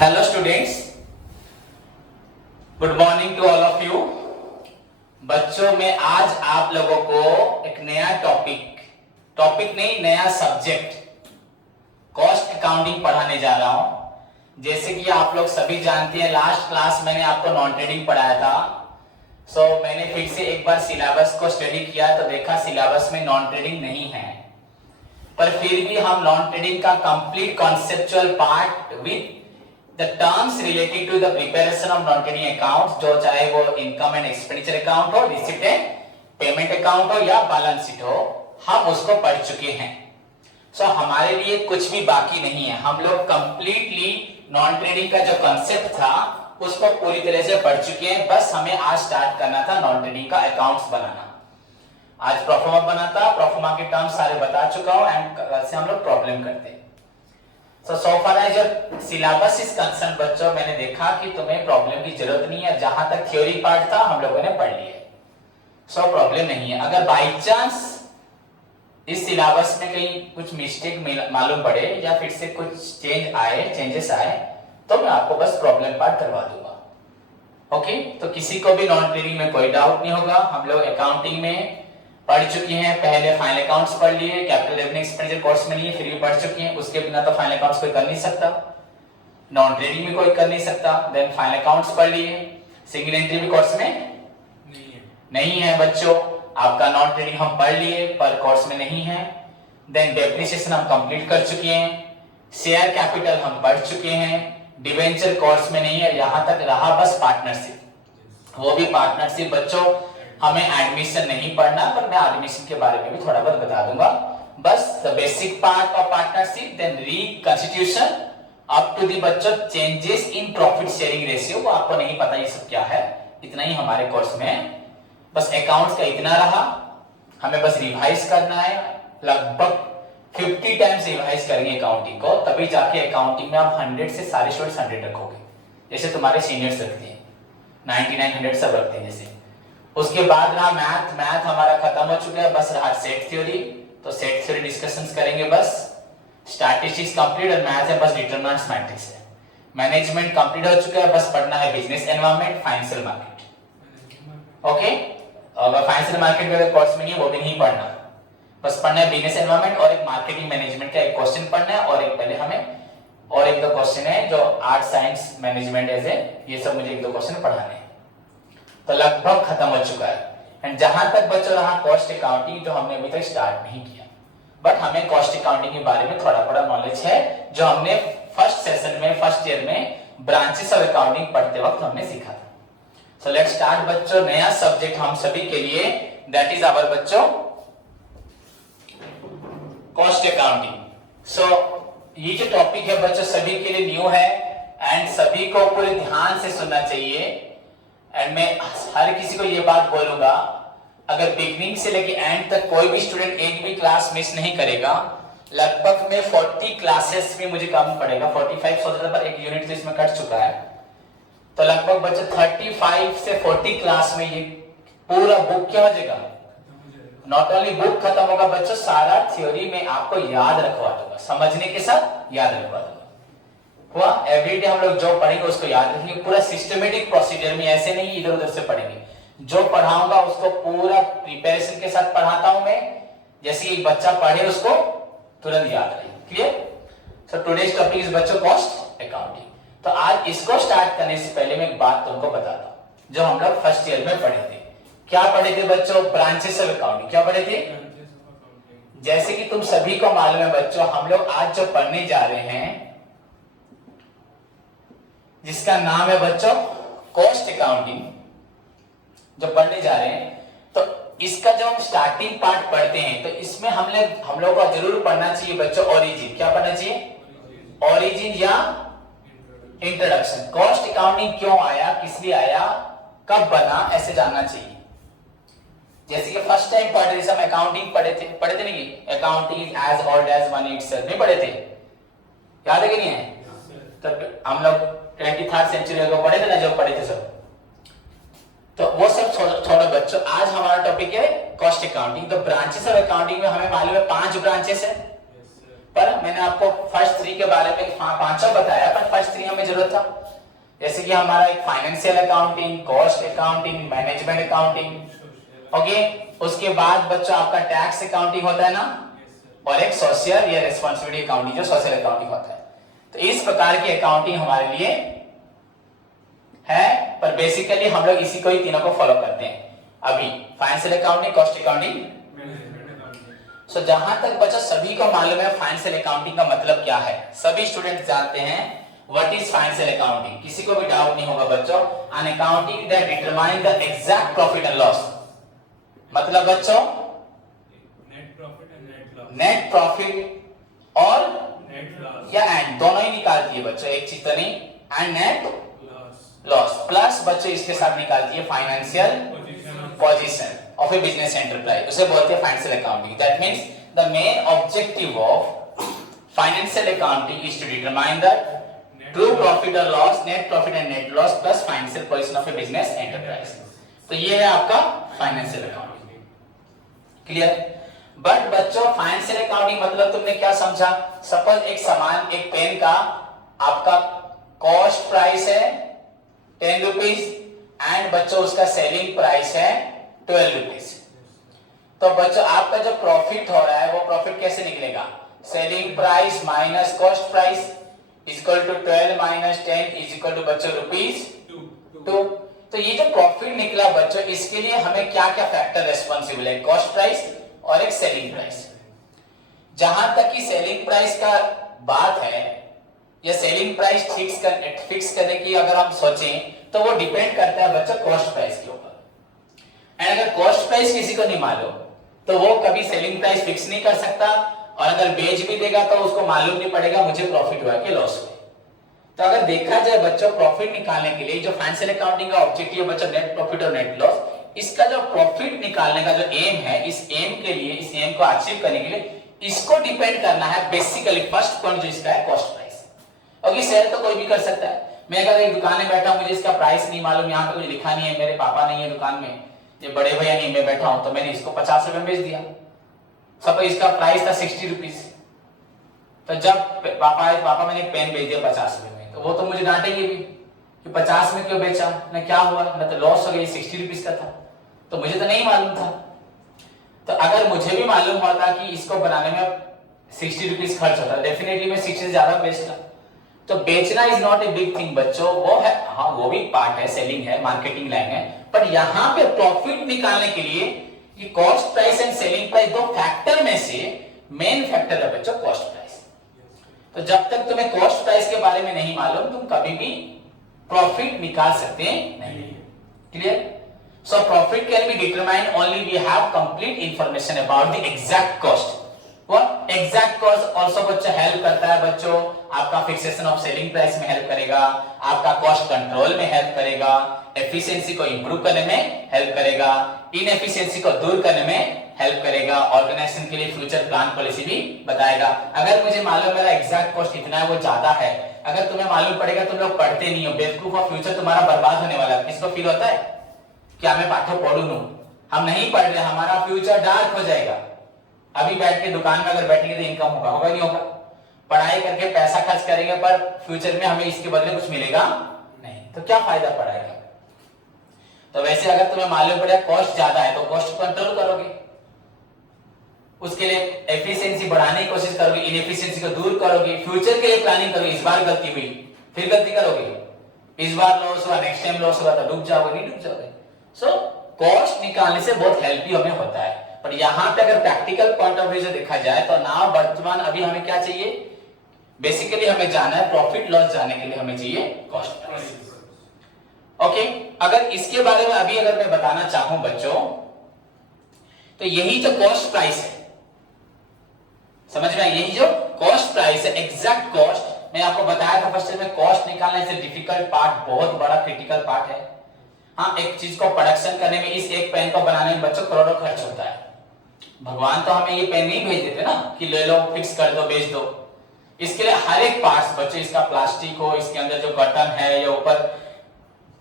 Hello students, good morning to all of you. बच्चों में आज आप लोगों को एक नया टॉपिक नहीं, नया सब्जेक्ट कॉस्ट अकाउंटिंग पढ़ाने जा रहा हूं। जैसे कि आप लोग सभी जानते हैं, लास्ट क्लास मैंने आपको नॉन ट्रेडिंग पढ़ाया था। मैंने फिर से एक बार सिलेबस को स्टडी किया तो देखा सिलेबस में नॉन ट्रेडिंग नहीं है, पर फिर भी हम नॉन ट्रेडिंग का complete conceptual part with the terms related to the preparation of non trading accounts, जो चाहे वो इनकम एंड एक्सपेंडिचर अकाउंट हो, रिसीट एंड पेमेंट अकाउंट हो या बैलेंस शीट हो, हम उसको पढ़ चुके हैं। हमारे लिए कुछ भी बाकी नहीं है। हम लोग कंप्लीटली नॉन ट्रेडिंग का जो कॉन्सेप्ट था उसको पूरी तरह से पढ़ चुके हैं। बस हमें आज स्टार्ट करना था नॉन ट्रेडिंग का अकाउंट्स बनाना। आज प्रोफार्मा बना था, प्रोफार्मा के टर्म्स सारे बता चुका हूं एंड कल से हम लोग प्रॉब्लम करते हैं। so far as your syllabus is concerned बच्चों, मैंने देखा कि तुम्हें प्रॉब्लम की जरूरत नहीं है। जहां तक थ्योरी पार्ट था हम लोगों ने पढ़ लिया, प्रॉब्लम नहीं है। अगर बाई चांस इस सिलेबस में कहीं कुछ मिस्टेक मालूम पड़े या फिर से कुछ चेंजेस आए तो मैं आपको बस प्रॉब्लम पार्ट करवा दूंगा। ओके, तो किसी को भी नॉन ट्रेडिंग में कोई डाउट नहीं होगा। हम लोग अकाउंटिंग में पढ़ चुके हैं, पहले फाइनल अकाउंट्स पढ़ लिए, कैपिटल रेवेन्यू एक्सपेंडिचर कोर्स में लिए, फिर भी पढ़ चुके हैं। उसके बिना तो फाइनल अकाउंट्स कोई कर नहीं सकता, नॉन ट्रेडिंग में कोई कर नहीं सकता। देन फाइनल अकाउंट्स पढ़ लिए, सिंगल एंट्री भी कोर्स में नहीं है बच्चों। आपका नॉन ट्रेडिंग हम पढ़ लिए पर कोर्स में नहीं है। देन डेप्रिसिएशन हम कंप्लीट कर चुके हैं, शेयर कैपिटल हम पढ़ चुके हैं, डिवेंचर कोर्स में नहीं है। यहां तक रहा बस पार्टनरशिप, वो भी पार्टनरशिप बच्चों हमें एडमिशन नहीं पढ़ना, पर मैं एडमिशन के बारे में भी थोड़ा बहुत बता दूंगा। बस the basic part of partnership, then reconstitution up to the बच्चों changes in profit sharing ratio, वो आपको नहीं पता ये सब क्या है, इतना ही हमारे कोर्स में है। बस अकाउंट्स का इतना रहा, हमें बस रिवाइज करना है। लगभग 50 टाइम्स रिवाइज करेंगे अकाउंटिंग को, तभी जाके अकाउंटिंग में आप 100 से सारे स्टूडेंट्स 100 रखोगे, जैसे तुम्हारे सीनियर्स रखते हैं 99 100 सब रखते हैं जैसे। उसके बाद रहा मैथ हमारा खत्म हो चुका है, बस रहा सेट थ्योरी। तो सेट थ्योरी डिस्कशंस करेंगे बस। स्टैटिस्टिक्स कंप्लीट और मैथ है बस डिटरमिनेंट्स मैट्रिक्स है। मैनेजमेंट कंप्लीट हो चुका है, बस पढ़ना है business environment, financial market. Okay, और फाइनेंशियल मार्केट में कोर्स में नहीं है वो भी नहीं पढ़ना, बस पढ़ना है बिजनेस एनवायरनमेंट और एक मार्केटिंग मैनेजमेंट का एक क्वेश्चन पढ़ना है, और एक पहले हमें और एक दो क्वेश्चन है जो आर्ट साइंस मैनेजमेंट ऐसे, ये सब मुझे एक दो क्वेश्चन पढ़ाने हैं। तो लगभग खत्म हो चुका है। एंड जहां तक बच्चों रहा कॉस्ट अकाउंटिंग, जो हमने अभी तक स्टार्ट नहीं किया, बट हमें कॉस्ट अकाउंटिंग के बारे में थोड़ा थोड़ा नॉलेज है, जो हमने फर्स्ट सेशन में फर्स्ट ईयर में ब्रांचेस ऑफ अकाउंटिंग पढ़ते वक्त हमने सीखा था। सो लेट्स स्टार्ट बच्चों, नया सब्जेक्ट हम सभी के लिए, दैट इज आवर बच्चों कॉस्ट अकाउंटिंग। ये जो टॉपिक है बच्चों सभी के लिए न्यू है एंड सभी को पूरे ध्यान से सुनना चाहिए। एंड मैं हर किसी को ये बात बोलूंगा, अगर बिगनिंग से लेके एंड तक कोई भी स्टूडेंट एक भी क्लास मिस नहीं करेगा, लगभग में 40 क्लासेस में मुझे कम पड़ेगा, 45 सोच रहा था पर एक यूनिट तो इसमें कट चुका है, तो लगभग बच्चे 35 से 40 क्लास में ये पूरा बुक क्या हो जाएगा। नॉट ओनली बुक खत्म होगा बच्चों, सारा थ्योरी में आपको याद रखवा दूंगा, समझने के साथ याद रखवा दूंगा। हुआ एवरीडे हम लोग जो पढ़ेंगे उसको याद रखेंगे, पूरा सिस्टमेटिक प्रोसीजर में, ऐसे नहीं इधर उधर से पढ़ेंगे। जो पढ़ाऊंगा उसको पूरा प्रिपरेशन के साथ पढ़ाता हूं मैं, जैसे कि बच्चा पढ़े उसको तुरंत याद रहे। Clear? So today's topic is बच्चों कॉस्ट अकाउंटिंग। तो आज इसको स्टार्ट करने से पहले मैं एक बात तुमको बताता हूं, जो हम लोग फर्स्ट ईयर में पढ़े थे। क्या पढ़े थे बच्चों? Branches of accounting. क्या पढ़े थे? जैसे कि तुम सभी को मालूम है बच्चों, हम लोग आज जो पढ़ने जा रहे हैं जिसका नाम है बच्चों कॉस्ट अकाउंटिंग, जो पढ़ने जा रहे हैं, तो इसका जब हम स्टार्टिंग पार्ट पढ़ते हैं तो इसमें हम लोग को जरूर पढ़ना चाहिए बच्चों ओरिजिन। क्या पढ़ना चाहिए? ओरिजिन या इंट्रोडक्शन। कॉस्ट अकाउंटिंग क्यों आया, किस लिए आया, कब बना, ऐसे जानना चाहिए। जैसे कि फर्स्ट टाइम पढ़ रहे हम अकाउंटिंग पढ़े थे नहीं? Accounting is as old as one itself, नहीं पढ़े थे? याद है कि नहीं है? तो हम लोग 23rd सेंचुरी को पढ़े थे ना, जो पढ़े थे सब, तो वो सब छोड़ो बच्चों। आज हमारा टॉपिक है कॉस्ट अकाउंटिंग। तो ब्रांचेस ऑफ अकाउंटिंग में हमें मालूम है 5 ब्रांचेस है, पर मैंने आपको फर्स्ट 3 के बारे में पांचों बताया, पर फर्स्ट 3 हमें जरूरत था मतलब जैसे कि हमारा एक financial accounting, cost accounting, management accounting. Okay, उसके बाद बच्चों आपका टैक्स अकाउंटिंग होता है ना, और एक सोशल या रिस्पांसिबिलिटी अकाउंटिंग जो सोशल अकाउंटिंग होता है। तो इस प्रकार की अकाउंटिंग हमारे लिए है, पर बेसिकली हम लोग इसी को ही तीनों को फॉलो करते हैं अभी, फाइनेंशियल अकाउंटिंग, कॉस्ट अकाउंटिंग, सो जहां तक बच्चा सभी को मालूम है फाइनेंशियल अकाउंटिंग का मतलब क्या है, सभी स्टूडेंट जानते हैं व्हाट इज फाइनेंशियल अकाउंटिंग, किसी को भी डाउट नहीं होगा बच्चों। An accounting that determine the exact profit and loss, मतलब बच्चों नेट प्रॉफिट और या एंड दोनों ही निकालती है बच्चों, एक चीज तो नहीं, एंड नेट लॉस प्लस बच्चों इसके साथ निकालती है financial position of a business enterprise, उसे बोलते हैं financial accounting. That means the main objective of financial accounting is to determine the true profit और loss, net profit and net loss plus financial position of a business enterprise. तो ये है आपका financial accounting, clear. But बच्चों financial accounting मतलब तुमने क्या समझा, सपोज एक सामान, एक पेन का आपका कॉस्ट प्राइस है 10 रुपीज एंड बच्चों उसका सेलिंग प्राइस है 12 रुपीज। तो बच्चों आपका जो प्रॉफिट हो रहा है वो प्रॉफिट कैसे निकलेगा, selling price minus cost price equal to 12 minus 10 is equal to बच्चों रुपीज 2। तो ये जो प्रॉफिट निकला बच्चों, इसके लिए हमें क्या क्या फैक्टर रेस्पॉन्सिबल है, कॉस्ट प्राइस और एक सेलिंग प्राइस। जहां तक की सेलिंग प्राइस का बात है या सेलिंग प्राइस फिक्स करने की अगर हम सोचें तो वो डिपेंड करता है बच्चों कॉस्ट प्राइस के ऊपर। एंड अगर कॉस्ट प्राइस किसी को नहीं मालूम तो वो कभी सेलिंग प्राइस फिक्स नहीं कर सकता, और अगर बेच भी देगा तो उसको मालूम नहीं पड़ेगा मुझे प्रॉफिट हुआ कि लॉस हुआ। तो अगर देखा जाए बच्चों प्रॉफिट निकालने के लिए जो फाइनेंशियल अकाउंटिंग का ऑब्जेक्टिव बच्चों नेट प्रॉफिट और नेट लॉस, इसका जो प्रॉफिट निकालने का जो एम है, इस एम के लिए, इस एम को अचीव करने के लिए इसको डिपेंड करना है बेसिकली फर्स्ट पॉइंट जो इसका है कॉस्ट प्राइस। ओके, सेल तो कोई भी कर सकता है, मैं अगर एक दुकान में बैठा हूं मुझे इसका प्राइस नहीं मालूम, यहाँ पे कुछ लिखा नहीं है, मेरे पापा नहीं है दुकान में, ये बड़े भैया नहीं, मैं बैठा हूं तो मैंने इसको 50 रुपए में बेच दिया, सपोज इसका प्राइस था 60 रुपीज। तो जब पापा मैंने एक पेन बेच दिया 50 रुपए में, तो वो तो मुझे डांटेंगे भी कि 50 में क्यों बेचा, ना क्या हुआ, ना तो लॉस हो गया, 60 रुपीज का था, तो मुझे तो नहीं मालूम था। तो अगर मुझे भी मालूम होता कि इसको बनाने में 60 रुपीज खर्च होता, डेफिनेटली मैं 60 से ज्यादा बेचता। तो बेचना is not a big thing बच्चों, वो है, हाँ वो भी पार्ट है, सेलिंग है, मार्केटिंग लाइन है, पर यहाँ पे प्रॉफिट निकालने के लिए ये cost price and selling price दो फैक्टर में से मेन फैक्टर है बच्चों कॉस्ट प्राइस। तो जब तक तुम्हें कॉस्ट प्राइस के बारे में नहीं मालूम तुम कभी भी प्रॉफिट निकाल सकते नहीं, clear. So profit can be determined only we have complete information about the exact cost. What exact cost also बच्चों हेल्प करता है बच्चों, आपका फिक्सेशन ऑफ सेलिंग प्राइस में हेल्प करेगा, आपका कॉस्ट कंट्रोल में हेल्प करेगा, एफिशिएंसी को इंप्रूव करने में हेल्प करेगा, इनएफिशिएंसी को दूर करने में हेल्प करेगा, ऑर्गेनाइजेशन के लिए फ्यूचर प्लान पॉलिसी भी बताएगा। अगर मुझे मालूम मेरा एग्जैक्ट कॉस्ट इतना है, वो ज्यादा है, अगर तुम्हें मालूम पड़ेगा तुम लोग पढ़ते नहीं हो, बेवकूफ और फ्यूचर तुम्हारा बर्बाद होने वाला है। किसको फील होता है क्या मैं पाठो पढ़ू लूं, हम नहीं पढ़ रहे, हमारा फ्यूचर डार्क हो जाएगा। अभी बैठ के दुकान में अगर बैठेंगे तो इनकम होगा, होगा नहीं होगा, पढ़ाई करके पैसा खर्च करेंगे पर फ्यूचर में हमें इसके बदले कुछ मिलेगा नहीं, तो क्या फायदा पढ़ाई का। तो वैसे अगर तुम्हें मालूम पड़ेगा कॉस्ट ज्यादा है तो कॉस्ट कंट्रोल करोगे, उसके लिए एफिशिएंसी बढ़ाने की कोशिश करोगे, इनएफिशिएंसी को दूर करोगे, फ्यूचर के लिए प्लानिंग करोगे। इस बार गलती हुई फिर गलती करोगे, इस बार लॉस हुआ नेक्स्ट टाइम लॉस होगा तो डूब जाओगे, नहीं डूब जाओगे। सो कॉस्ट निकालने से बहुत हेल्प भी हमें होता है, पर यहाँ पे अगर प्रैक्टिकल पॉइंट ऑफ व्यू से देखा जाए तो ना वर्तमान अभी हमें क्या चाहिए, बेसिकली हमें जाना है प्रॉफिट लॉस जाने के लिए हमें चाहिए कॉस्ट प्राइस। ओके, अगर इसके बारे में अभी अगर मैं बताना चाहूं बच्चों तो यही जो कॉस्ट प्राइस है, समझ में, यही जो कॉस्ट प्राइस है, एग्जैक्ट कॉस्ट मैं आपको बताया था फर्स्ट में, कॉस्ट निकालना से डिफिकल्ट पार्ट, बहुत बड़ा क्रिटिकल पार्ट है। हाँ, एक चीज को प्रोडक्शन करने में, इस एक पेन को बनाने में बच्चों करोड़ों खर्च होता है। भगवान तो हमें ये पेन नहीं भेज देते ना कि ले लो फिक्स कर दो बेच दो, इसके लिए हर एक पार्ट्स बच्चों, इसका प्लास्टिक हो, इसके अंदर जो कॉटन है या ऊपर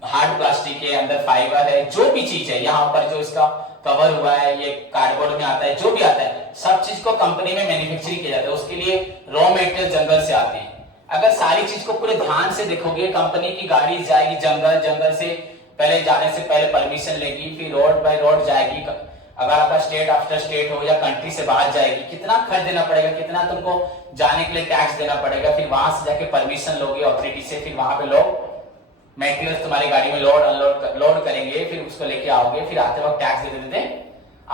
हार्ड प्लास्टिक है, अंदर फाइबर है, जो भी चीज है, यहाँ पर जो इसका कवर हुआ है, ये कार्डबोर्ड में आता है, जो भी आता है, सब चीज को कंपनी में मैन्युफैक्चरिंग किया जाता है। उसके लिए रॉ मटेरियल जंगल से आते हैं, अगर सारी चीज को पूरे ध्यान से देखोगे, कंपनी की गाड़ी जाएगी जंगल, जंगल से पहले जाने से पहले परमिशन लेगी, फिर रोड बाय रोड जाएगी, अगर आपका स्टेट आफ्टर स्टेट हो या कंट्री से बाहर जाएगी, कितना खर्च देना पड़ेगा, कितना तुमको जाने के लिए टैक्स देना पड़ेगा, फिर वहां से जाके परमिशन लोगे अथॉरिटी से, फिर वहां पे लोग मटेरियल्स तुम्हारी गाड़ी में लोड करेंगे, फिर उसको लेके आओगे, फिर आते वक्त टैक्स देते देते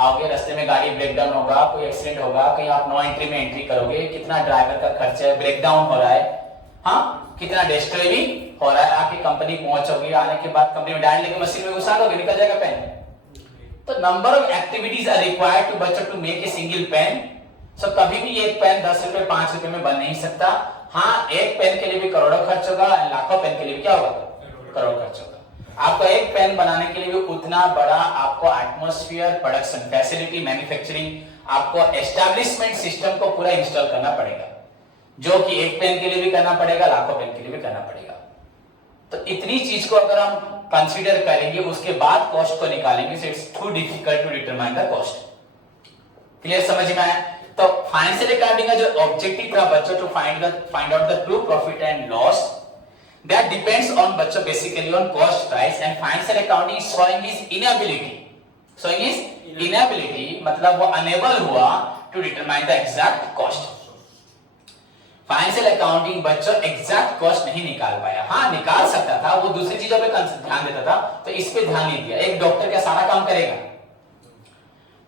आओगे, रास्ते में गाड़ी ब्रेकडाउन होगा, कोई एक्सीडेंट होगा, कहीं आप नो एंट्री में एंट्री करोगे, कितना ड्राइवर का खर्च है, ब्रेकडाउन हो रहा है, हाँ कितना डिस्ट्रॉय भी हो रहा है, आके कंपनी पहुंचोगे, आने के बाद कंपनी में डायरेक्ट लेके मशीन में घुसा दोगे, निकल जाएगा पेन। तो number of activities are required to बच्चों to make a single pen. So कभी भी एक पेन 10 रुपए 5 रुपए में बन नहीं सकता। हाँ, एक पेन के लिए भी करोड़ों खर्च होगा, लाखों पेन के लिए भी क्या होगा, करोड़ खर्च होगा। आपको एक पेन बनाने के लिए भी उतना बड़ा आपको एटमॉस्फेयर, प्रोडक्शन फैसिलिटी, मैन्युफैक्चरिंग, आपको एस्टैब्लिशमेंट सिस्टम को पूरा इंस्टॉल करना पड़ेगा, जो कि एक पेन के लिए भी करना पड़ेगा, लाखों पेन के लिए भी करना पड़ेगा। तो इतनी चीज को अगर हम कंसीडर करेंगे, उसके बाद कॉस्ट को निकालेंगे, so it's too difficult to determine the cost. Clear, समझ में आया? तो फाइनेंशियल अकाउंटिंग का जो ऑब्जेक्टिव था बच्चों, to find out the true profit and loss, that depends on बच्चों basically on cost price, and financial accounting showing his inability मतलब वो unable हुआ to determine the exact cost। Financial accounting बच्चों exact cost नहीं निकाल पाया। हाँ, निकाल सकता था, वो दूसरी चीजों पे ध्यान देता था, तो इस पे ध्यान नहीं दिया। एक डॉक्टर क्या सारा काम करेगा,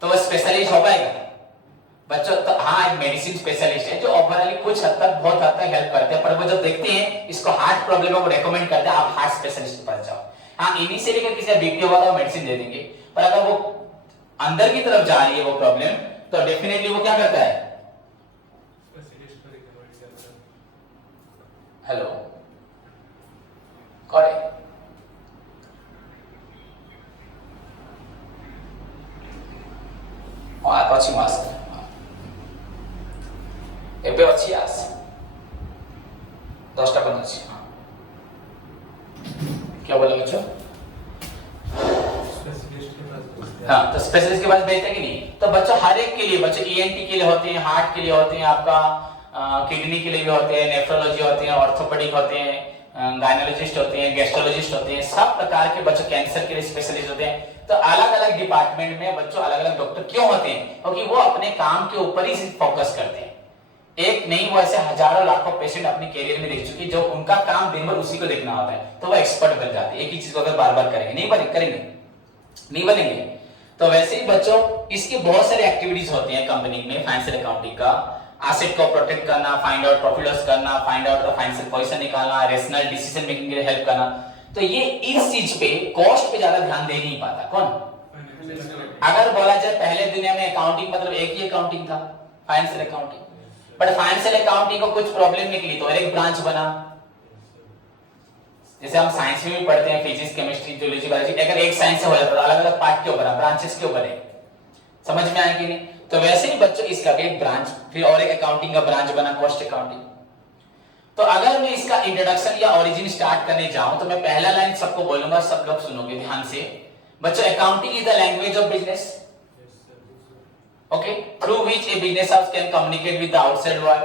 तो वो स्पेशलिस्ट हो पाएगा बच्चों? तो हाँ, एक मेडिसिन स्पेशलिस्ट है जो ओवरऑल कुछ हद तक, बहुत हद तक हेल्प करते हैं, पर वो जब देखते हैं इसको हार्ट प्रॉब्लम है, वो रेकमेंड करते हैं आप हार्ट स्पेशलिस्ट के पास जाओ। हाँ, इनिशियली अगर किसी बीपी होगा तो मेडिसिन दे देंगे, पर अगर वो अंदर की तरफ जा रही है वो प्रॉब्लम, तो डेफिनेटली वो क्या करता है, हेलो करेक्ट, अच्छी मास्क ଏବେ ଅଛି ଆସ 10ଟା बंद ଅଛି। क्या बोला बच्चों? हाँ, तो स्पेशलिस्ट के पास भेजते कि नहीं? तो बच्चों हर एक के लिए, बच्चों ईएनटी के लिए होते हैं, हार्ट के लिए होते हैं, आपका किडनी के लिए भी होते हैं, नेफ्रोलॉजी होते हैं, ऑर्थोपेडिक होते हैं, गायनोलॉजिस्ट होते हैं, गैस्ट्रोलॉजिस्ट होते हैं, सब प्रकार के बच्चों कैंसर के लिए स्पेशलिस्ट होते हैं। तो अलग अलग डिपार्टमेंट में बच्चों अलग अलग डॉक्टर क्यों होते हैं? क्योंकि वो अपने काम के ऊपर ही फोकस करते हैं। एक नहीं, वो ऐसे हजारों लाखों पेशेंट अपने कैरियर में देख चुके, जो उनका काम दिन भर उसी को देखना होता है, तो वो एक्सपर्ट बन जाते हैं। एक ही चीज को अगर बार बार करेंगे, नहीं बनेंगे। तो वैसे ही बच्चों इसके बहुत सारे एक्टिविटीज होते हैं कंपनी में फाइनेंशियल अकाउंटिंग का। एसेट को प्रोटेक्ट करना, फाइंड आउट प्रॉफिट लॉस करना, find out the financial position निकालना, रेशनल डिसीजन मेकिंग के लिए हेल्प करना। तो ये इस चीज पे, कॉस्ट पे ज्यादा ध्यान दे नहीं पाता कौन? अगर बोला जाए पहले दुनिया में अकाउंटिंग मतलब एक ही अकाउंटिंग था, financial accounting, but financial accounting को कुछ प्रॉब्लम निकली तो एक ब्रांच बना। जैसे हम साइंस में भी पढ़ते हैं, फिजिक्स, केमिस्ट्री, जूलॉजी, बायोलॉजी, अगर एक साइंस से हो जाता है, अलग अलग पार्ट क्यों बना, ब्रांचेस क्यों बने? समझ में आया कि नहीं? तो वैसे ही बच्चों इसका भी एक ब्रांच, फिर और एक अकाउंटिंग का ब्रांच बना, कॉस्ट अकाउंटिंग। तो अगर मैं इसका इंट्रोडक्शन या ओरिजिन स्टार्ट करने जाऊं, तो मैं पहला लाइन सबको बोलूंगा, सब लोग सुनोगे ध्यान से। बच्चों, accounting is the language of business, okay, through which a business house can communicate with the outside world.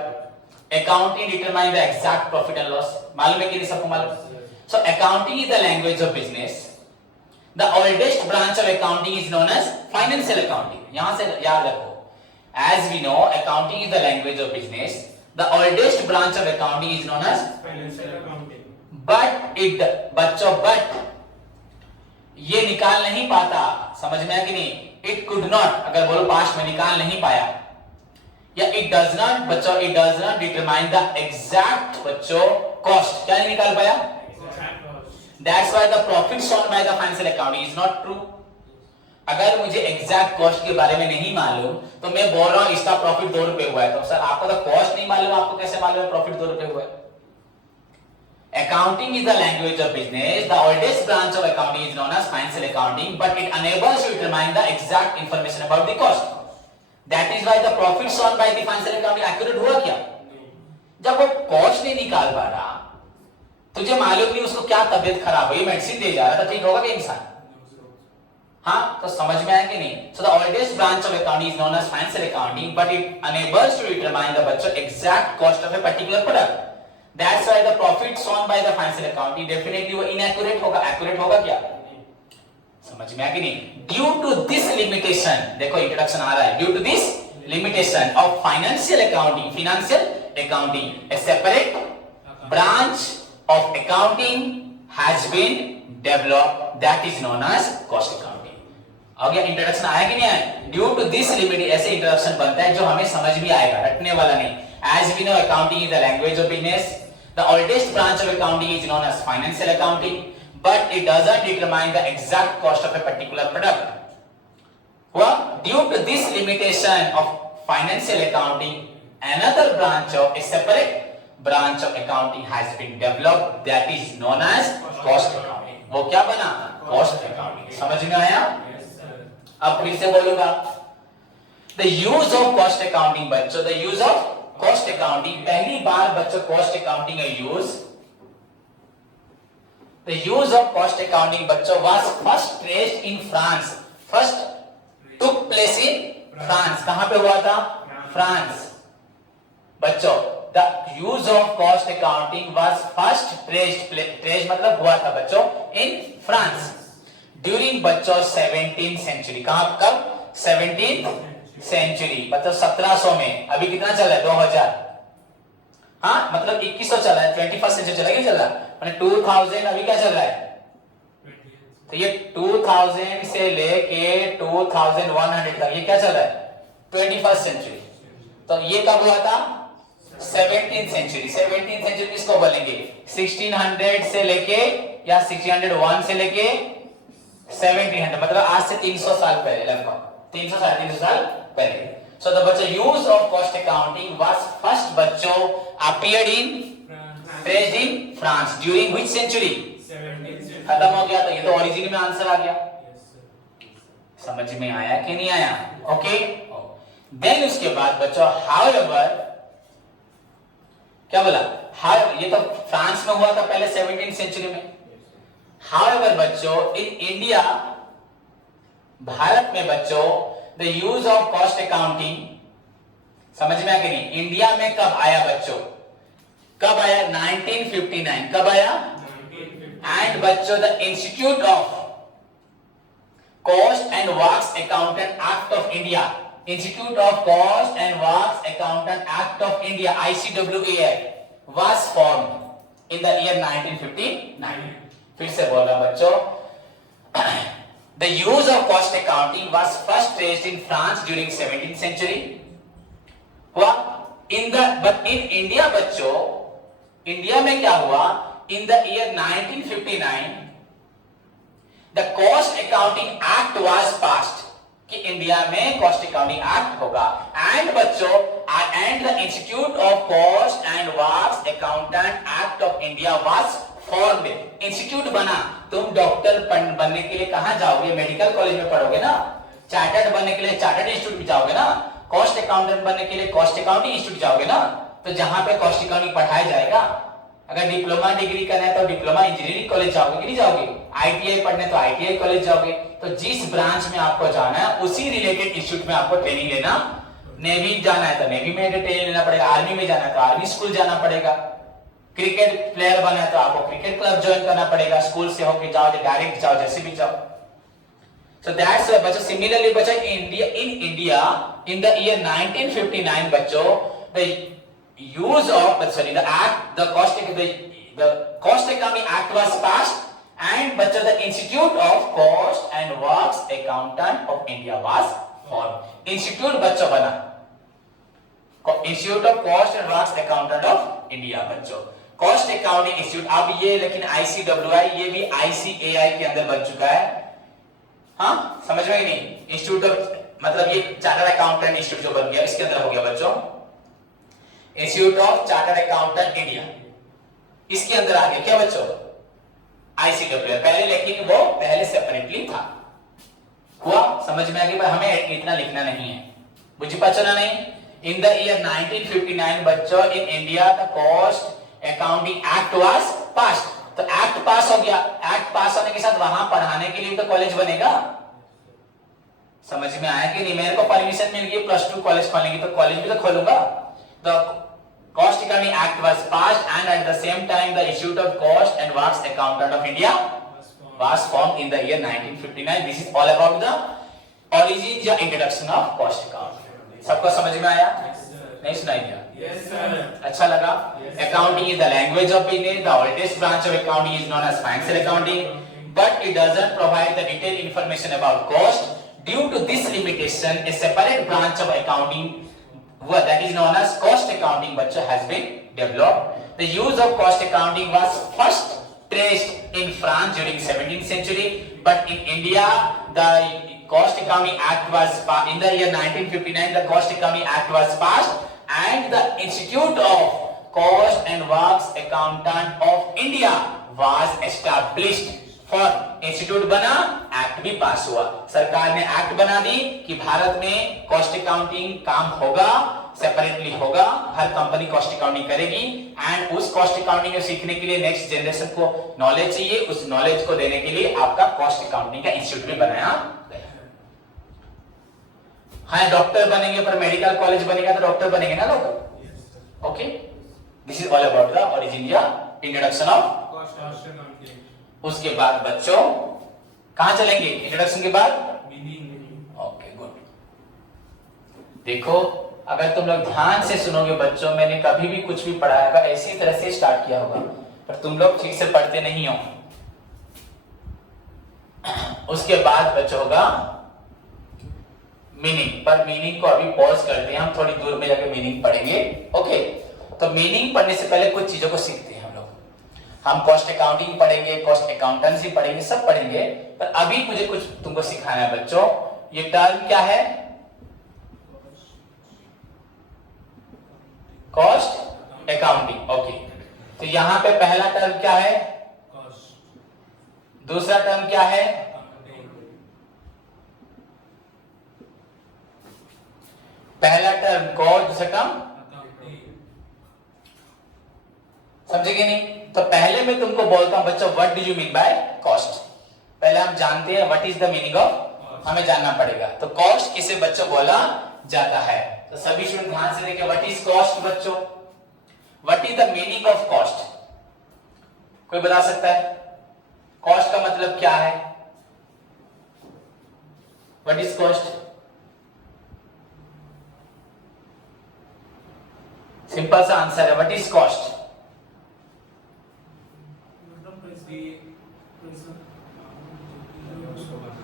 Accounting determine the exact profit and loss. मालूम है कि नहीं सबको मालूम? So accounting is the language of business. The oldest branch of accounting is known as financial accounting. यहाँ से याद रखो, as we know accounting is the language of business. The oldest branch of accounting is known as financial accounting. But ये निकाल नहीं पाता, समझ में आया कि नहीं? It could not, अगर बोलो पास्ट में निकाल नहीं पाया, या it does not बच्चों, it does not determine the exact बच्चों cost, क्या नहीं निकाल पाया? That's why the profit shown by the financial accounting is not true. अगर मुझे एग्जैक्ट कॉस्ट के बारे में नहीं मालूम, तो मैं बोल रहा हूं इसका प्रॉफिट 2 रुपए हुआ है, तो सर आपको तो कॉस्ट नहीं मालूम, आपको कैसे मालूम है प्रॉफिट 2 रुपए हुआ है? Accounting is the language of business. The oldest branch of accounting is known as financial accounting, but it enables to determine the exact information about the cost. That is why the profit shown by the financial accounting accurate हुआ क्या? जब वो cost नहीं निकाल पा रहा, तुझे मालूम नहीं उसको क्या तबीयत खराब हुई, मेडिसिन दे जा रहा, तो ठीक होगा क्या इंसान? हाँ, तो समझ में आया कि नहीं? So the oldest branch of accounting is known as financial accounting, but it enables to determine the बच्चों exact cost of a particular product. That's why the profit shown by the financial accounting definitely वो inaccurate होगा। Accurate होगा क्या? समझ में आ कि नहीं? ड्यू टू दिस लिमिटेशन, देखो इंट्रोडक्शन आ रहा है, due to this limitation of financial accounting a separate branch of accounting has been developed that is known as cost accounting. अब ये इंट्रोडक्शन आया कि नहीं आया? ड्यू टू दिस लिमिट, ऐसे इंट्रोडक्शन बनता है जो हमें समझ भी आएगा, रटने वाला नहीं। As we know accounting is the language of business, the oldest branch of accounting is known as financial accounting, but it doesn't determine the exact cost of a particular product. Well, due to this limitation of financial accounting, another branch of a separate branch of accounting has been developed that is known as cost accounting. वो क्या बना? Cost accounting. समझ में आया? अब फिर से बोलूंगा, the use of cost accounting बच्चों, the use of cost accounting, पहली बार बच्चों cost accounting का use, the use of cost accounting बच्चों was first traced in France, first took place in France। कहां पे हुआ था? फ्रांस। बच्चों the use of cost accounting was first traced मतलब हुआ था बच्चों in France during बच्चों 17th century। कहां? कब? 17th century मतलब 1700 में। अभी कितना चल रहा है? 2000, हाँ मतलब 2100 चल रहा है, 21st सेंचुरी चला क्यों चल रहा है? 2000 अभी क्या चल रहा है? तो ये 2000 से लेके 2100 तक ये क्या चल रहा है? 21st century. तो ये कब हुआ था? 17th century. 17th सेंचुरी किसको बोलेंगे? 1600 से लेके या 1601 से लेके 1700 मतलब आज से 300 साल पहले, लगभग 300 साढ़े 300 साल पहले। So the बच्चों use of cost accounting was first बच्चों appeared in traced in France during which century? 17th। खत्म हो गया। तो ये तो ओरिजिन में आंसर आ गया। समझ में आया कि नहीं आया? ओके। देन उसके बाद बच्चों however, क्या बोला? ये तो फ्रांस में हुआ था पहले 17th सेंचुरी में। however बच्चों in इंडिया, भारत में बच्चों the use of cost accounting, समझ में आ गया नहीं? इंडिया में कब आया बच्चों? कब आया? 1959। कब आया? एंड बच्चों the Institute of Cost and Works Accountant Act of India, Institute of Cost and Works Accountant Act of India ICWA was formed in the year 1959। फिर से बोल रहा बच्चों, the use of cost accounting was first traced in France during 17th century। हुआ but in India बच्चों, India में क्या हुआ? In the year 1959 the Cost Accounting Act was passed, कि इंडिया में कॉस्ट अकाउंटिंग एक्ट होगा। एंड बच्चों and the Institute of Cost and Works Accountant Act of India was formed। Institute बना। तुम डॉक्टर बनने के लिए कहां जाओगे? मेडिकल कॉलेज में पढ़ोगे ना। चार्टर्ड बनने के लिए चार्टर्ड इंस्टीट्यूट में जाओगे ना। कॉस्ट अकाउंटेंट बनने के लिए कॉस्ट अकाउंटिंग इंस्टीट्यूट जाओगे ना। तो जहां पे कॉस्ट अकाउंटिंग पढ़ाया जाएगा। अगर डिप्लोमा डिग्री करना है तो डिप्लोमा इंजीनियरिंग कॉलेज जाओगे कि नहीं जाओगे? आईटीआई पढ़ने तो आईटीआई कॉलेज जाओगे। तो जिस ब्रांच में आपको जाना है उसी रिलेटेड इंस्टीट्यूट में आपको ट्रेनिंग लेना। नेवी जाना है तो नेवी में ट्रेनिंग लेना पड़ेगा, आर्मी में जाना है तो आर्मी स्कूल जाना पड़ेगा, क्रिकेट प्लेयर बना है तो आपको क्रिकेट क्लब ज्वाइन करना पड़ेगा। स्कूल से होके जाओ, डायरेक्ट जाओ, जैसे भी जाओ। So that's why बच्चों similarly बच्चों in India in the year 1959 बच्चों the use of the cost accounting act was passed and बच्चों the Institute of Cost and Works Accountant of India was formed। Institute बच्चों बना, institute of cost and works accountant of India बच्चों, cost accounting institute. अब ये लेकिन ICWI ये भी ICAI के अंदर बन चुका है। हाँ समझ में नहीं? इंस्टीट्यूट ऑफ मतलब ये चार्टर्ड अकाउंटेंट इंस्टीट्यूट जो बन गया इसके अंदर हो गया बच्चों institute of chartered accountant India. इसके अंदर आ गया क्या बच्चों? ICWI पहले, लेकिन वो पहले सेपरेटली था। हुआ? समझ में आ गया? हमें इतना लिखना नहीं है, बुझी पाचना नहीं। इन द ईयर 1959 बच्चों in India the cost accounting act was passed. तो एक्ट पास हो गया। एक्ट पास होने के साथ वहां पढ़ाने के लिए तो कॉलेज बनेगा। समझ में आया कि नहीं? मेरे को परमिशन मिल गई +2 कॉलेज खोलने की, तो कॉलेज भी तो खोलूंगा। The Cost Accounting Act was passed, and at the same time the Institute of Cost and Works Accountant of India was formed in the year 1959. This is all about the origin या introduction of cost accounting. सबको समझ में आया? नहीं सुनाई दिया? Yes sir. अच्छा लगा? Accounting is the language of business. The oldest branch of accounting is known as financial accounting, but it doesn't provide the detailed information about cost. Due to this limitation, a separate branch of accounting that is known as cost accounting has been developed. The use of cost accounting was first traced in France during 17th century, but in India the Cost Accounting Act was in the year 1959. The Cost Accounting Act was passed, and the Institute of Cost and Works Accountant of India was established. For institute बना, act भी पास हुआ, सरकार ने act बना दी कि भारत में cost accounting काम होगा, सेपरेटली होगा, हर कंपनी कॉस्ट अकाउंटिंग करेगी, एंड उस कॉस्ट अकाउंटिंग को सीखने के लिए नेक्स्ट जनरेशन को नॉलेज चाहिए, उस नॉलेज को देने के लिए आपका कॉस्ट अकाउंटिंग का इंस्टीट्यूट भी बनाया गया। हाँ, डॉक्टर बनेंगे पर मेडिकल कॉलेज बनेगा तो डॉक्टर बनेंगे ना लोग। Okay, this is all about the origin या इंट्रोडक्शन ऑफ कॉस्ट अकाउंटिंग। उसके बाद बच्चों कहां चलेंगे इंट्रोडक्शन के बाद? Okay good. देखो, अगर तुम लोग ध्यान से सुनोगे बच्चों, मैंने कभी भी कुछ भी पढ़ाया होगा ऐसी तरह से स्टार्ट किया होगा, पर तुम लोग ठीक से पढ़ते नहीं हो। उसके बाद बच्चों होगा मीनिंग, पर मीनिंग को अभी पॉज करते हैं, हम थोड़ी दूर में जाकर मीनिंग पढ़ेंगे। ओके, तो मीनिंग पढ़ने से पहले कुछ चीजों को सीखते हैं हम लोग। हम कॉस्ट अकाउंटिंग पढ़ेंगे, कॉस्ट अकाउंटेंसी पढ़ेंगे, सब पढ़ेंगे, पर अभी मुझे कुछ तुमको सिखाना है बच्चों। ये टर्म क्या है? Cost accounting. ओके, तो यहां पे पहला टर्म क्या है? दूसरा टर्म क्या है? पहला टर्म कॉस्ट, दूसरा टर्म समझेंगे नहीं? तो पहले मैं तुमको बोलता हूं बच्चों, what do you mean by cost. पहले हम जानते हैं what is the meaning of, हमें जानना पड़ेगा। तो कॉस्ट किसे बच्चों बोला जाता है? तो सभी स्टूडेंट ध्यान से देखिए, व्हाट इज कॉस्ट बच्चों, what is the meaning of cost? कोई बता सकता है कॉस्ट का मतलब क्या है? What is cost? सिंपल सा आंसर है, व्हाट इज कॉस्ट?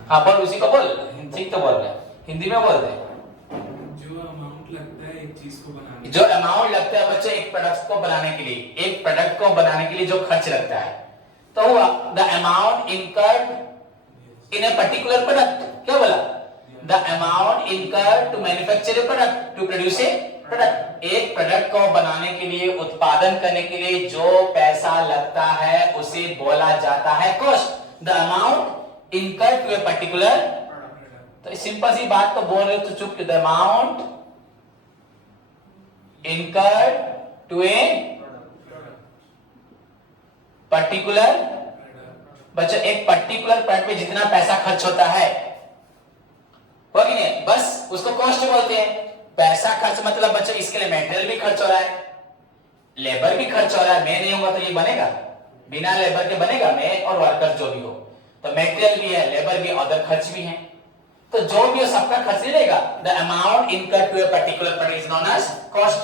हाँ बोल, उसी को बोल, ठीक तो बोल रहे, हिंदी में बोल रहे। जो अमाउंट लगता है एक चीज को बनाने, जो अमाउंट लगता है बच्चों एक प्रोडक्ट को बनाने के लिए, एक प्रोडक्ट को बनाने के लिए जो खर्च लगता है, तो the amount incurred in a particular product. क्या बोला? The amount incurred to manufacture a product, to produce a product. एक प्रोडक्ट को बनाने के लिए, उत्पादन करने के लिए जो पैसा लगता है उसे बोला जाता है cost. The amount incurred to a particular, तो सिंपल सी बात तो बोल रहे हो तो चुप क्यों? The amount incurred to a particular, बच्चों एक पर्टिकुलर प्रोडक्ट पे जितना पैसा खर्च होता है, हो कि नहीं, बस उसको कॉस्ट बोलते हैं। पैसा खर्च मतलब बच्चों इसके लिए मटेरियल भी खर्च हो रहा है, लेबर भी खर्च हो रहा है। मैं नहीं होगा तो ये बनेगा, बिना लेबर के बनेगा, मैं और वर्कर जो भी हो, तो मटेरियल भी है, लेबर भी, अदर खर्च भी है, तो जो भी हो सबका खर्च नहीं रहेगा। The amount incurred to a particular product is known as cost.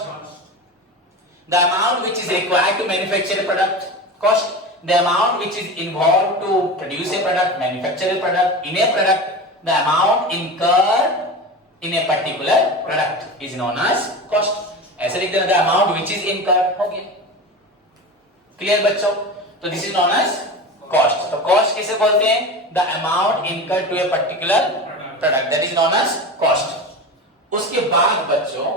The amount which is required to manufacture a product, cost. The amount which is involved to produce a product, manufacture a product, in a product, the amount incurred in a particular product is known as cost. ऐसे लिख देना, the amount which is incurred, हो गया। Clear बच्चों? तो this is known as cost. तो cost किसे बोलते हैं? The amount incurred to a particular product, that is known as cost. उसके बाद बच्चों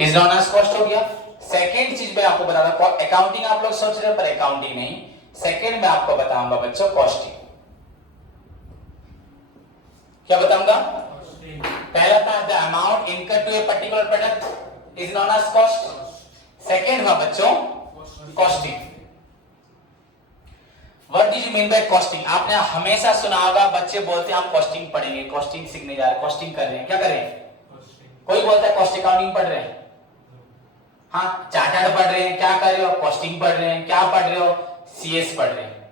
इज नोन एज कॉस्ट हो गया। सेकेंड चीज मैं आपको बता रहा हूं, अकाउंटिंग आप लोग सोच रहे हो पर अकाउंटिंग नहीं, सेकेंड मैं आपको बताऊंगा बच्चों कॉस्टिंग। क्या बताऊंगा? Costing. पहला था the amount incurred to a particular product is known as cost. Second हुआ बच्चों costing. What do you mean by costing? आपने हमेशा सुना होगा बच्चे बोलते हैं हम कॉस्टिंग पढ़ेंगे, कॉस्टिंग सीखने जा रहे हैं, कॉस्टिंग कर रहे हैं। क्या कर रहे हैं? Costing. कोई बोलता है कॉस्ट अकाउंटिंग पढ़ रहे हैं, हाँ चार्टर्ड पढ़ रहे हैं। क्या कर रहे हो? कॉस्टिंग पढ़ रहे हैं। क्या पढ़ रहे हो? सीएस पढ़ रहे हैं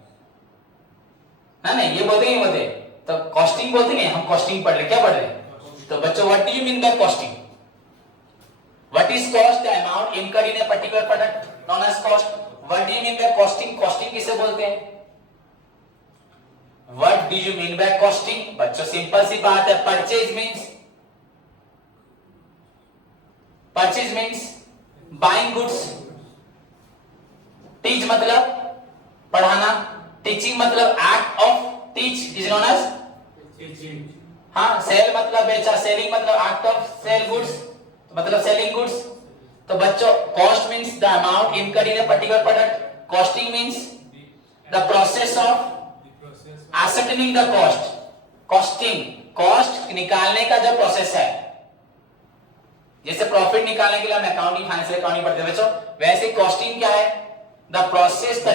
ना? नहीं ये बोलते नहीं बोलते तो कॉस्टिंग बोलते नहीं, हम कॉस्टिंग पढ़ रहे हैं। क्या पढ़ रहे हैं? तो बच्चों what do you mean by costing? What is cost? The amount incurred in a particular product known as cost. What do you mean by costing? Costing किसे बोलते हैं? What do you mean by costing? बच्चों simple सी बात है, purchase means buying goods. Teach मतलब पढ़ाना, teaching मतलब act of teach is known as. Teaching. हाँ सेल मतलब बेचा, सेलिंग मतलब एक्ट ऑफ सेल गुड्स मतलब सेलिंग गुड्स। तो बच्चों cost means the amount incurred in a particular product, costing means the process of The process of ascertaining the cost. Costing cost निकालने का जो प्रोसेस है, जैसे प्रॉफिट निकालने के लिए हम अकाउंटिंग फाइनेंशियल अकाउंटिंग पढ़ते हैं बच्चों, वैसे कॉस्टिंग क्या है? The process, the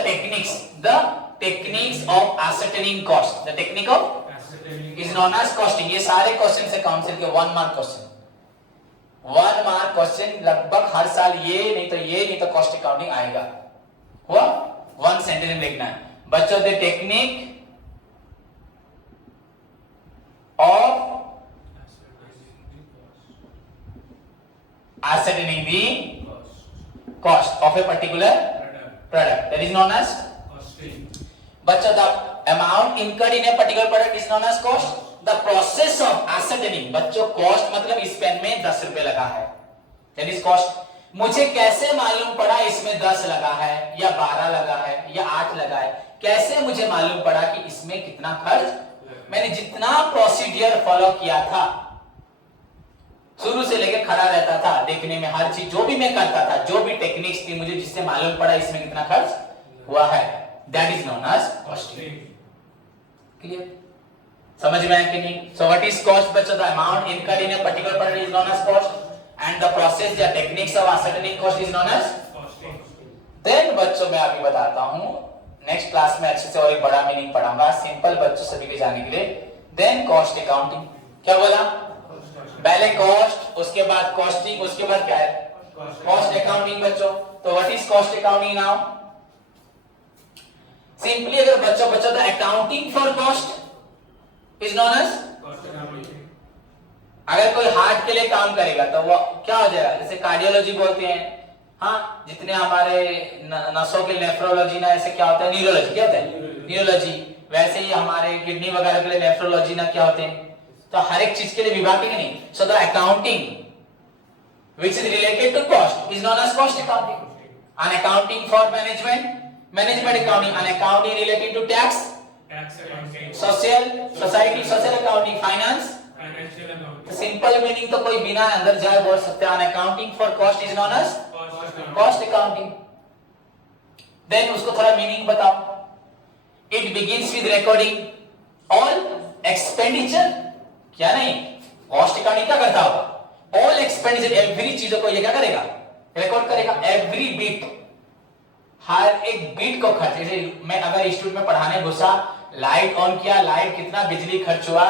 techniques of ascertaining cost. The technique of ascertaining. Is known as costing. ये सारे क्वेश्चन है काउंसिल के 1 मार्क क्वेश्चन, 1 मार्क क्वेश्चन लगभग हर साल ये नहीं तो कॉस्ट अकाउंटिंग आएगा। हुआ 1 सेंटेंस में लिखना है बच्चों, the technique of ascertaining the Cost. cost of a particular product that is known as Costing. बच्चों the amount incurred in a particular product is known as cost. The process of ascertaining बच्चों cost मतलब इस pen में 10 रुपए लगा है that is cost। मुझे कैसे मालूम पड़ा इसमें 10 लगा है या 12 लगा है या 8 लगा है? कैसे मुझे मालूम पड़ा कि इसमें कितना खर्च? मैंने जितना प्रोसीजर फॉलो किया था, शुरू से लेके खड़ा रहता था देखने में, हर चीज जो भी मैं करता था, जो भी टेक्निक्स थी, मुझे जिससे मालूम पड़ा इसमें कितना खर्च हुआ है, that is known as costing. Clear? समझ में आया कि नहीं? सो व्हाट इज कॉस्ट बच्चों? The amount incurred in a particular product is known as cost and the process या techniques of ascertaining cost is known as. Costing. Then बच्चों मैं अभी बताता हूं, नेक्स्ट क्लास में अच्छे से और एक बड़ा मीनिंग पढ़ाऊंगा, सिंपल बच्चों सभी के जाने के लिए। Then cost accounting. क्या बोला? पहले कॉस्ट, उसके बाद कॉस्टिंग, उसके बाद क्या है? कॉस्ट अकाउंटिंग बच्चों। तो what is cost accounting now? Simply अगर बच्चों the accounting for cost is known as. Cost accounting. अगर कोई हार्ट के लिए काम करेगा तो वो क्या हो जाएगा? जैसे कार्डियोलॉजी बोलते हैं, हाँ जितने हमारे नसों के नेफ्रोलॉजी ना, ऐसे क्या होता है? न्यूरोलॉजी। क्या होता है? न्यूरोलॉजी। वैसे ही हमारे किडनी वगैरह के लिए नेफ्रोलॉजी ना क्या होते हैं? तो हर एक चीज के लिए विभाग की नहीं। So the accounting which is related to cost is known as cost accounting. An accounting for management accounting, an accounting related to tax, Tax accounting. social accounting, finance। Financial accounting. Simple meaning तो कोई बिना अंदर जाए बोल सकते हैं। An accounting for cost is known as Cost accounting. cost accounting। Then उसको थोड़ा मीनिंग बताओ। It begins with recording all expenditure। क्या नहीं? कॉस्ट अकाउंटिंग क्या करता होगा? ऑल एक्सपेंडिचर, एवरी चीजों को ये क्या करेगा? रिकॉर्ड करेगा। एवरी बिट, हर एक बिट को खर्च। जैसे मैं अगर इंस्टीट्यूट में पढ़ाने घुसा, लाइट ऑन किया, लाइट कितना बिजली खर्च हुआ,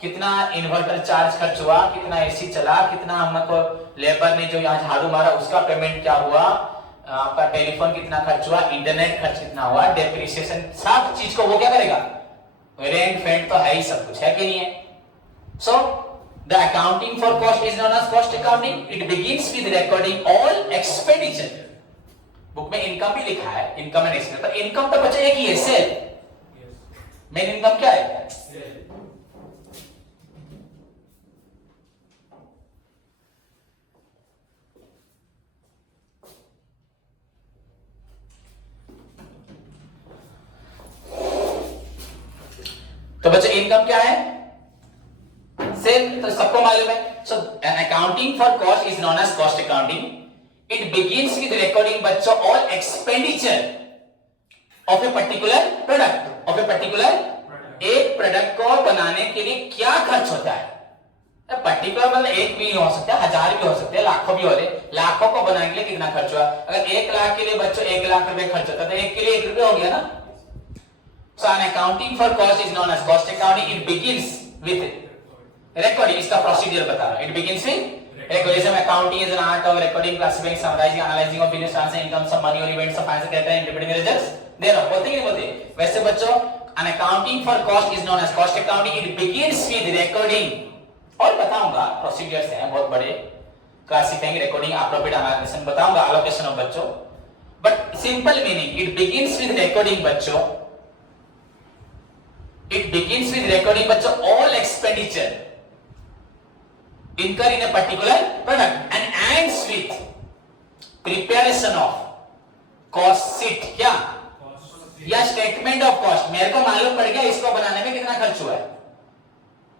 कितना इन्वर्टर चार्ज खर्च हुआ, कितना एसी चला, कितना हमको लेबर ने जो यहाँ झाड़ू मारा उसका पेमेंट क्या हुआ, आपका टेलीफोन कितना खर्च हुआ, इंटरनेट खर्च कितना हुआ, डेप्रिसिएशन, सब चीज को वो क्या करेगा? रेंट फेंट तो है ही, सब कुछ है कि नहीं है? So the accounting for cost is known as cost accounting. It begins with recording all expenditure. Book में इनकम भी लिखा है, इनकम एंड एक्सपेंस, पर इनकम तो बच्चा एक ही है, सेल। Yes. मेन इनकम क्या है? Sale. तो बच्चा इनकम क्या है? सेल। तो सबको मालूम है। So accounting for cost is known as cost accounting. It begins with recording बच्चों all expenditure of a particular product, एक प्रोडक्ट को बनाने के लिए क्या खर्च होता है। पर्टिकुलर मतलब एक भी हो सकता है, 1000 भी हो सकते हैं, लाखों भी हो रहे, लाखों को बनाने के लिए कितना खर्च हुआ। अगर 1 लाख के लिए बच्चों 1 लाख रुपए खर्च होता है तो एक के लिए 1 रुपया हो गया ना। So an accounting for cost is known as cost accounting. It begins with recording. इसका प्रोसीजर बता रहा हूं। It begins with recording. Accounting is an art of recording, classifying, summarizing, analyzing of business transactions, incomes of money or events of financial character, and interpreting results. देर बोलते कि नहीं बोलते। वैसे बच्चों an accounting for cost is known as cost accounting. It begins with recording. और बताऊंगा procedures हैं बहुत बड़े, क्लासिफाइंग, रिकॉर्डिंग, एप्रोप्रिएट एनालिसिस बताऊंगा, एलोकेशन ऑफ बच्चों। But simple meaning it begins with recording बच्चों। इट बिगिंस विद रिकॉर्डिंग बच्चों all expenditure incurred in a particular product and ends with preparation of cost sheet क्या या statement of cost. मेरे को मालूम पड़ गया इसको बनाने में कितना खर्च हुआ है,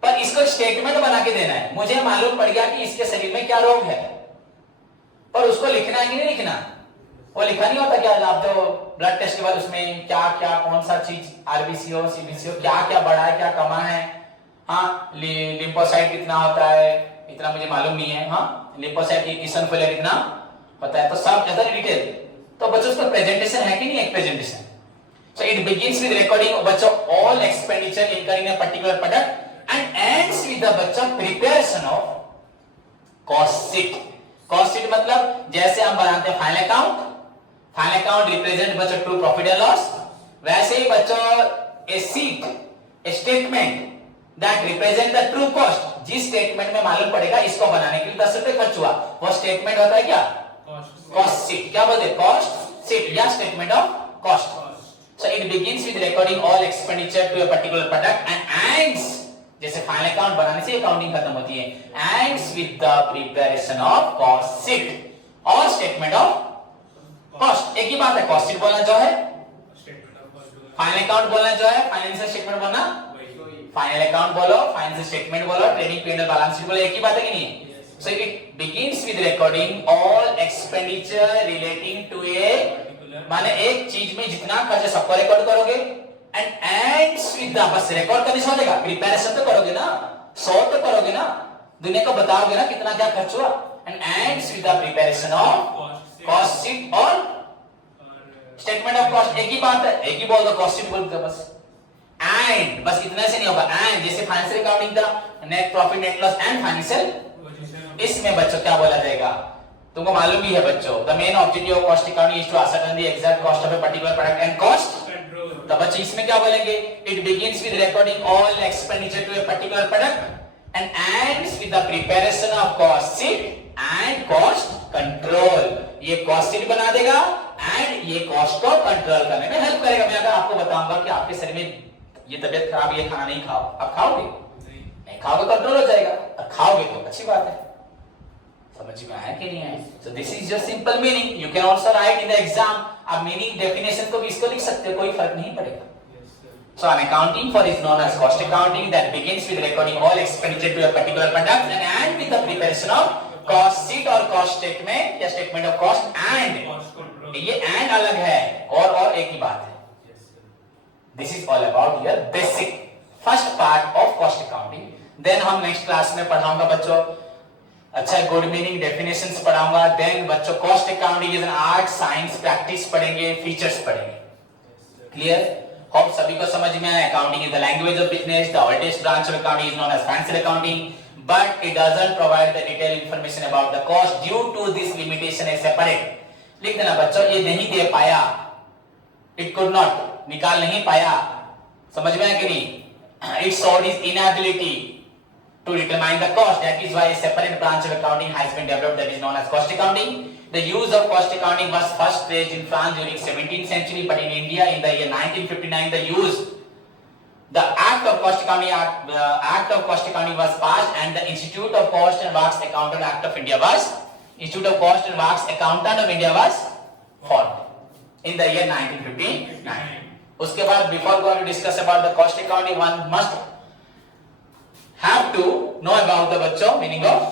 पर इसको स्टेटमेंट बना के देना है। मुझे मालूम पड़ गया कि इसके शरीर में क्या रोग है, पर उसको लिखना है कि नहीं लिखना। वो लिखा नहीं होता क्या, आप जो ब्लड टेस्ट के बाद उसमें क्या क्या कौन सा चीज आरबीसी हो सीबीसी हो क्या क्या बढ़ा है क्या कमा है, हाँ लिम्फोसाइट कितना होता है इतना मुझे मालूम नहीं है, हाँ लिम्फोसाइट इसिनोफिलिया कितना होता है, तो सब ज्यादा डिटेल। तो बच्चों उसका प्रेजेंटेशन है कि नहीं, एक presentation. So it begins with recording बच्चों all expenditure incurred in a particular product and ends with the बच्चा preparation of cost sheet। cost sheet मतलब जैसे हम बनाते हैं final account, final account represent बच्चों ट्रू प्रॉफिट एंड लॉस, वैसे ही बच्चों a sheet a statement that represent the true cost. जिस स्टेटमेंट में मालूम पड़ेगा इसको बनाने के लिए 10 रुपए खर्च हुआ, वो स्टेटमेंट होता है क्या, कॉस्ट शीट। क्या बोलते हैं, कॉस्ट शीट या statement of cost. So it begins with recording all expenditure to a particular product and ends, जैसे फाइनल अकाउंट बनाने से अकाउंटिंग खत्म होती है, ends with the preparation of cost sheet और स्टेटमेंट ऑफ कॉस्ट। एक ही बात है, कॉस्ट शीट बोलना जो है, फाइनल अकाउंट बोलना जो है, फाइनेंशियल स्टेटमेंट बोलना, फाइनल अकाउंट बोलो, फाइनेंशियल स्टेटमेंट बोलो, ट्रेडिंग पी&एल बैलेंस शीट बोलो, एक ही बात है कि नहीं। So it begins with recording all expenditure relating to a, माने एक चीज में जितना खर्च है सबको रिकॉर्ड करोगे, एंड एंड्स विद द, बस रिकॉर्ड करने से हो जाएगा, प्रिपरेशन तो करोगे ना, सॉर्ट तो करोगे ना, दुनिया को बताओगे ना कितना क्या खर्च हुआ, and ends with the preparation of cost sheet और स्टेटमेंट ऑफ कॉस्ट। एक ही बात है, एक ही बोल दो, कॉस्ट शीट बोल दो बस। एंड बस इतना से नहीं होगा, एंड जैसे फाइनेंशियल अकाउंटिंग था, net profit net loss and financial, इसमें बच्चों क्या बोला जाएगा, तुमको मालूम भी है बच्चों, the main objective of cost accounting is to ascertain the exact cost of a particular product and cost। तो बच्चे इसमें क्या बोलेंगे, it begins with recording all expenditure to a particular product and ends with the preparation of cost sheet and cost control. ये cost sheet बना देगा and ये cost को कंट्रोल करने में हेल्प करेगा। मैं अगर आपको बताऊंगा कि आपके शरीर में ये तबीयत खराब, ये खाना नहीं खाओ, आप खाओगे नहीं, खाओगे कंट्रोल हो जाएगा, और खाओगे तो अच्छी बात है। समझ में आया कि नहीं आया? So this is just simple meaning. You can also write in the exam. आप meaning definition को भी इसको लिख सकते हो, कोई फर्क नहीं पड़ेगा। So an accounting for is known as cost accounting that begins with recording all expenditure to a particular product and end with the preparation of cost sheet और cost statement या statement of cost and ये and अलग है और एक ही बात है। This is all about your basic first part of cost accounting. Then हम next class में पढ़ाऊंगा बच्चों, अच्छा गुड मीनिंग डेफिनेशंस पढ़ाऊंगा। देन बच्चों cost accounting is an art science practice पढ़ेंगे, फीचर्स पढ़ेंगे। क्लियर? होप सभी को समझ में आया। Accounting is the language of business, the oldest branch of accounting is known as financial accounting, but it doesn't provide the detail information about the cost due to this limitation a separate. लिख देना बच्चों, ये नहीं दे पाया, it could not, निकाल नहीं पाया। समझ में आया कि नहीं? It showed is inability to determine the cost. That is why a separate branch of accounting has been developed that is known as cost accounting. The use of cost accounting was first raised in France during 17th century, but in India in the year 1959 the Act of Cost Accounting was passed and the Institute of Cost and Works Accountant Act of India was formed in the year 1959. उसके बाद before going to discuss about the cost accounting, one must have to know about the bachcho meaning of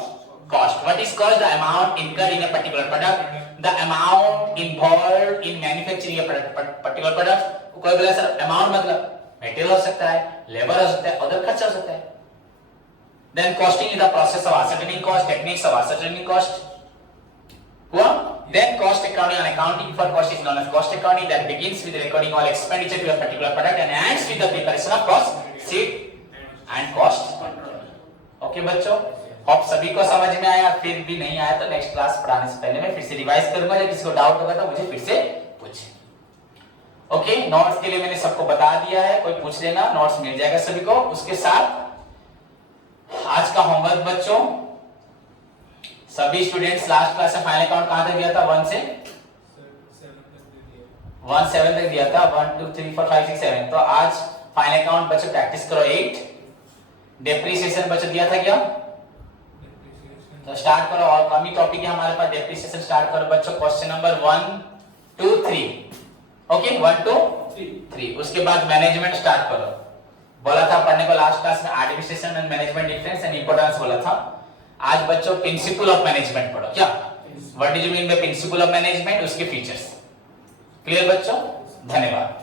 cost. What is cost? The amount incurred in a particular product, the amount involved in manufacturing a particular product. कोई बोला sir amount मतलब material हो सकता है, labour हो सकता है, other खर्चा हो सकता है। Then costing is the process of ascertaining cost, techniques of ascertaining cost हुआ। Then cost accounting and accounting for cost is known as cost accounting that begins with recording all expenditure to a particular product and ends with the preparation of cost sheet and cost control। Okay बच्चों, hope सभी को समझ में आया। फिर भी नहीं आया तो नेक्स्ट क्लास पढ़ाने से पहले मैं फिर से रिवाइज करूंगा, जब किसी को डाउट होगा तो मुझे फिर से पूछे। ओके, नोट्स के लिए मैंने सबको बता दिया है, कोई पूछ लेना, नोट्स मिल जाएगा सभी को। उसके साथ आज का होमवर्क बच्चों, सभी स्टूडेंट्स लास्ट क्लास में फाइनल अकाउंट कहां तक दिया था? 1 से 7 तक दिया था, 1 2 3 4 5 6 7। तो आज फाइनल अकाउंट बच्चों प्रैक्टिस करो 8। डेप्रिसिएशन बच्चों दिया था क्या? तो स्टार्ट करो, और कम ही टॉपिक है हमारे पास। डेप्रिसिएशन स्टार्ट करो बच्चों, क्वेश्चन नंबर 1 2 3। ओके, 1 2 3। उसके बाद मैनेजमेंट स्टार्ट करो। बोला था पढ़ने को लास्ट क्लास में administration and management difference and importance बोला था। आज बच्चों प्रिंसिपल ऑफ मैनेजमेंट पढ़ो। क्या what do you mean by principle of management, उसके फीचर्स। क्लियर बच्चों? धन्यवाद।